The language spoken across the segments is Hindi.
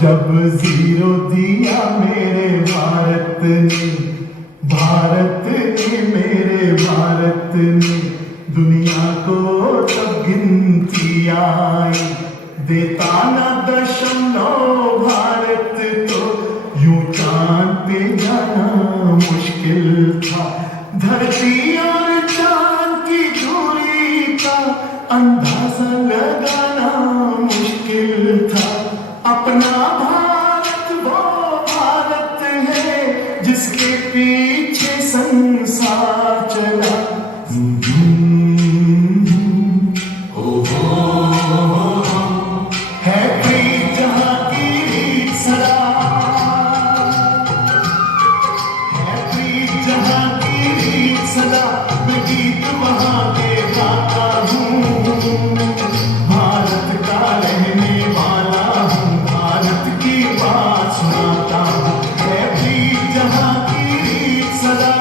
जब जीरो दिया मेरे भारत ने, भारत ने मेरे भारत ने, दुनिया को तब गिनती आई। देता ना दशमलव भारत तो यूं चांद पे जाना मुश्किल था। धरती और चांद की दूरी का अंदाजा लगाना मुश्किल था। अपना भारत वो भारत है जिसके पीछे संसार चला। है प्रीत जहाँ की रीत सदा, है प्रीत जहाँ की रीत सदा, मैं गीत वहाँ के गाता हूँ। भारत का रहने वाला हूँ, भारत की बात सुनाता हूँ। है प्रीत जहाँ की रीत सदा।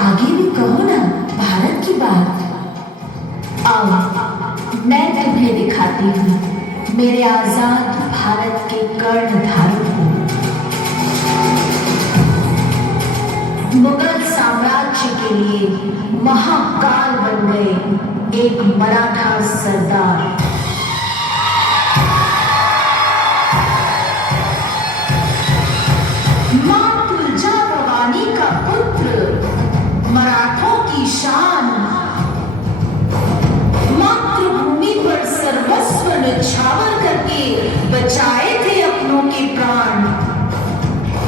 आगे भी कहो ना भारत की बात। आओ मैं तुम्हें दिखाती हूँ मेरे आजाद भारत के कर्णधारों को। मुगल साम्राज्य के लिए महाकाल बन गए एक मराठा सरदार। मां तुलजा भवानी का पुत्र, मराठों की शान, मातृभूमि पर सर्वस्व न्यौछावर करके बचाए थे अपनों के प्राण।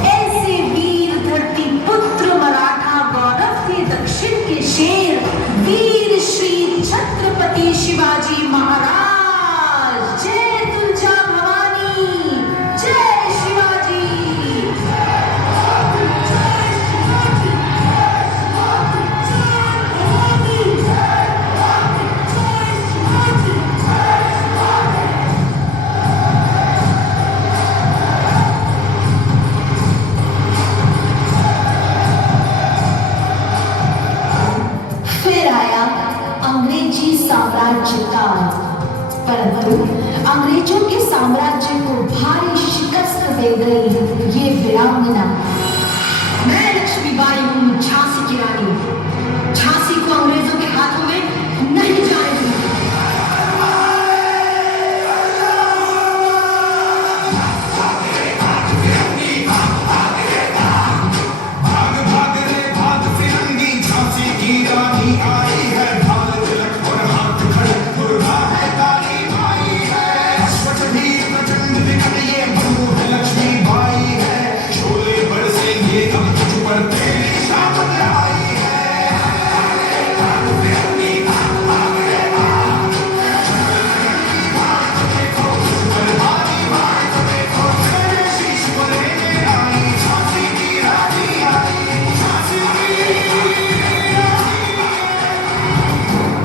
ऐसे वीर धरती पुत्र मराठा गौरव थे दक्षिण के शेर, वीर श्री छत्रपति शिवाजी महाराज। जय तुलजा भवानी, जय शिवाजी। फिर आया अंग्रेजी साम्राज्य काल, परंतु अंग्रेजों के साम्राज्य को भारी शिकस्त दे गई ये वीरांगना। मैं लक्ष्मीबाई हूँ, झांसी की रानी। झांसी को अंग्रेजों के हाथों में नहीं जाने दूंगी।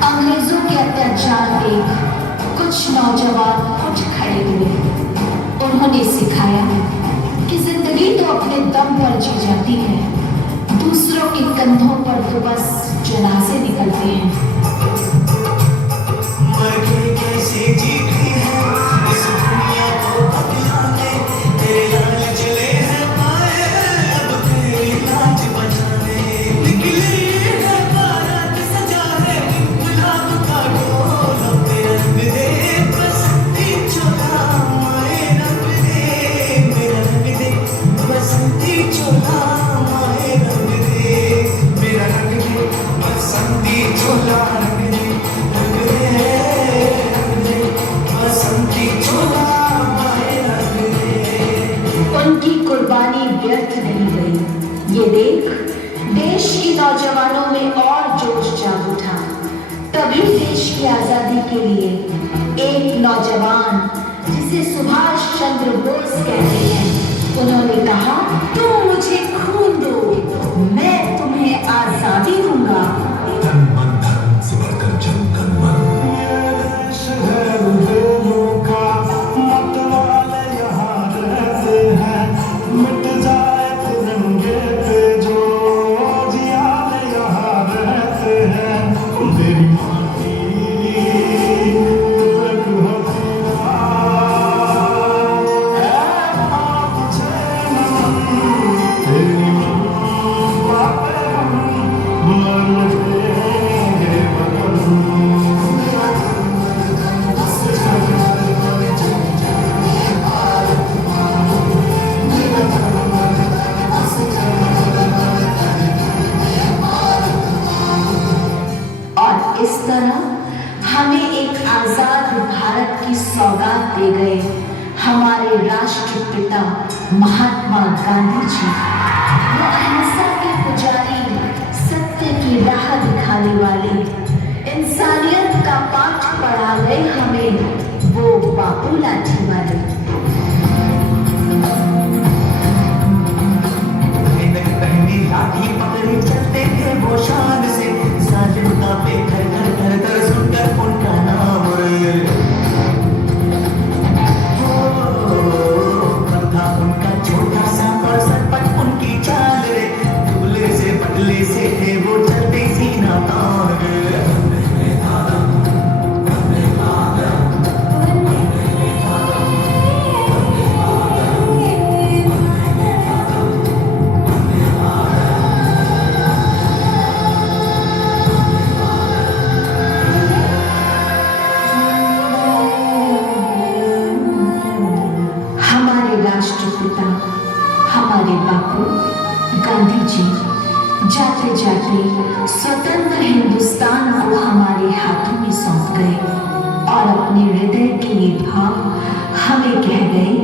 अंग्रेजों के अत्याचार देख कुछ नौजवान उठ खड़े हुए। उन्होंने सिखाया कि जिंदगी तो अपने दम पर जी जाती है, दूसरों के कंधों पर तो बस जनाजे निकलते हैं। मर के कैसे जीती है इस दुनिया को बदलाने, तेरे लाल जले हैं पाए अब तेरी लाज बचाने। निकली है बारात सजा है गुलाब का ढोल, अपने रंग दे बसंती चोला माए रंग दे, मेरा रंग दे बसंती चोला माए रंग दे, मेरा रंग दे बसंती चोला रंग दे, रंग दे रंग दे बसंती चोला माए रंग दे। उनकी कुर्बानी व्यर्थ नहीं गई। ये देख देश के नौजवानों में और जोश जाग उठा। तभी देश की आजादी के लिए एक नौजवान जिसे सुभाष चंद्र बोस कहते हैं, उन्होंने कहा तुम मुझे खून दो मैं तुम्हें आजादी दूंगा। तन मन धर्म से बढ़कर जन तन मन। मिट जाए तिरंगे पे जो जियाल यहाँ रहते हैं। तेरी माटी निकाले गए हमारे राष्ट्रपिता महात्मा गांधी जी। वो अहिंसा के पुजारी, सत्य की राह दिखाने वाले, इंसानियत का पाठ पढ़ा गए हमें वो बापू लाठी वाले। पहनी लाठी पकड़े चलते थे वो शान से, जालिमता पे घर घर घर घर सुनकर उनका नाम रे। था उनका छोटा सा और सरपट उनकी चाल रे, दुबले से पतले से थे वो चलते सीना तान रे। राष्ट्रपिता हमारे बापू गांधी जी जाते जाते स्वतंत्र हिंदुस्तान को हमारे हाथों में सौंप गए और अपने हृदय के ये भाव हमें कह गए,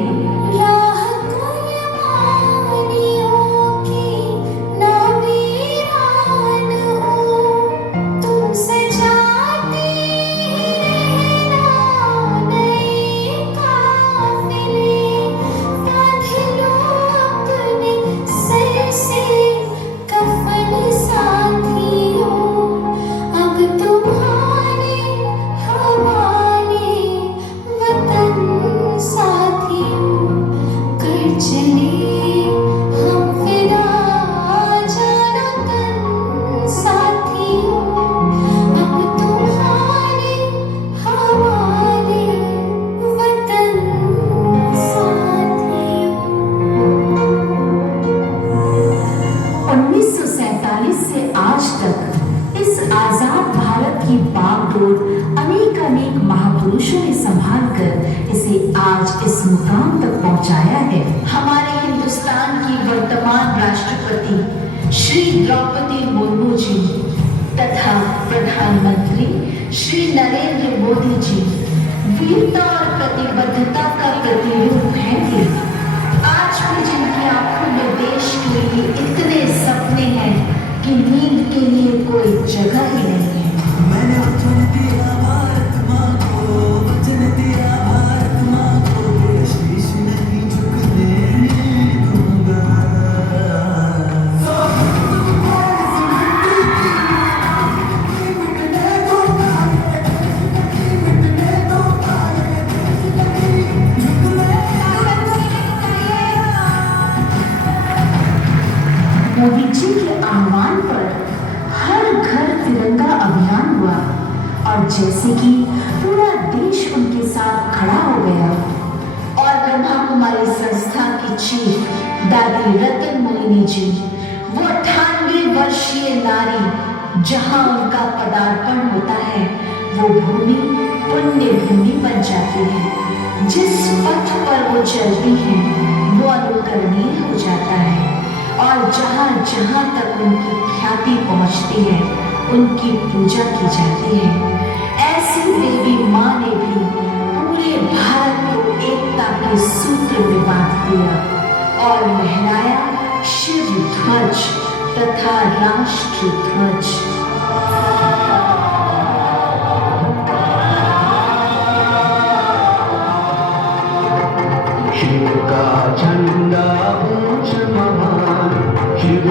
अनेक अनेक महापुरुषों ने संभाल कर इसे आज इस मुकाम तक पहुंचाया है। हमारे हिंदुस्तान की वर्तमान राष्ट्रपति श्री द्रौपदी मुर्मू जी तथा प्रधानमंत्री श्री नरेंद्र मोदी जी वीरता और प्रतिबद्धता का प्रतिरूप हैं। आज भी जिनकी आंखों में देश के लिए इतने सपने हैं कि नींद के लिए कोई जगह ही नहीं है। मैंने वचन दिया भारत माँ को, वचन दिया भारत माँ को, शीश नहीं झुकने दूंगा। मोदी जी के आह्वान पर हर घर तिरंगा अभियान हुआ और जैसे कि पूरा देश उनके साथ खड़ा हो गया और ब्रह्मा कुमारी संस्था की चीफ दादी रतन मोहिनी जी, वो 98 वर्षीय नारी, जहां उनका पदार्पण होता है वो भूमि पुण्य भूमि बन जाती है। जिस पथ पर वो चलती है वो अनुकरणीय हो जाता है और जहां जहां तक उनकी ख्याति पहुंचती है उनकी पूजा की जाती है। ऐसी देवी मां ने भी पूरे भारत को एकता के सूत्र में बांध दिया और लहराया शिव ध्वज तथा राष्ट्र ध्वज। शिव का झंडा ऊंच महान, शिव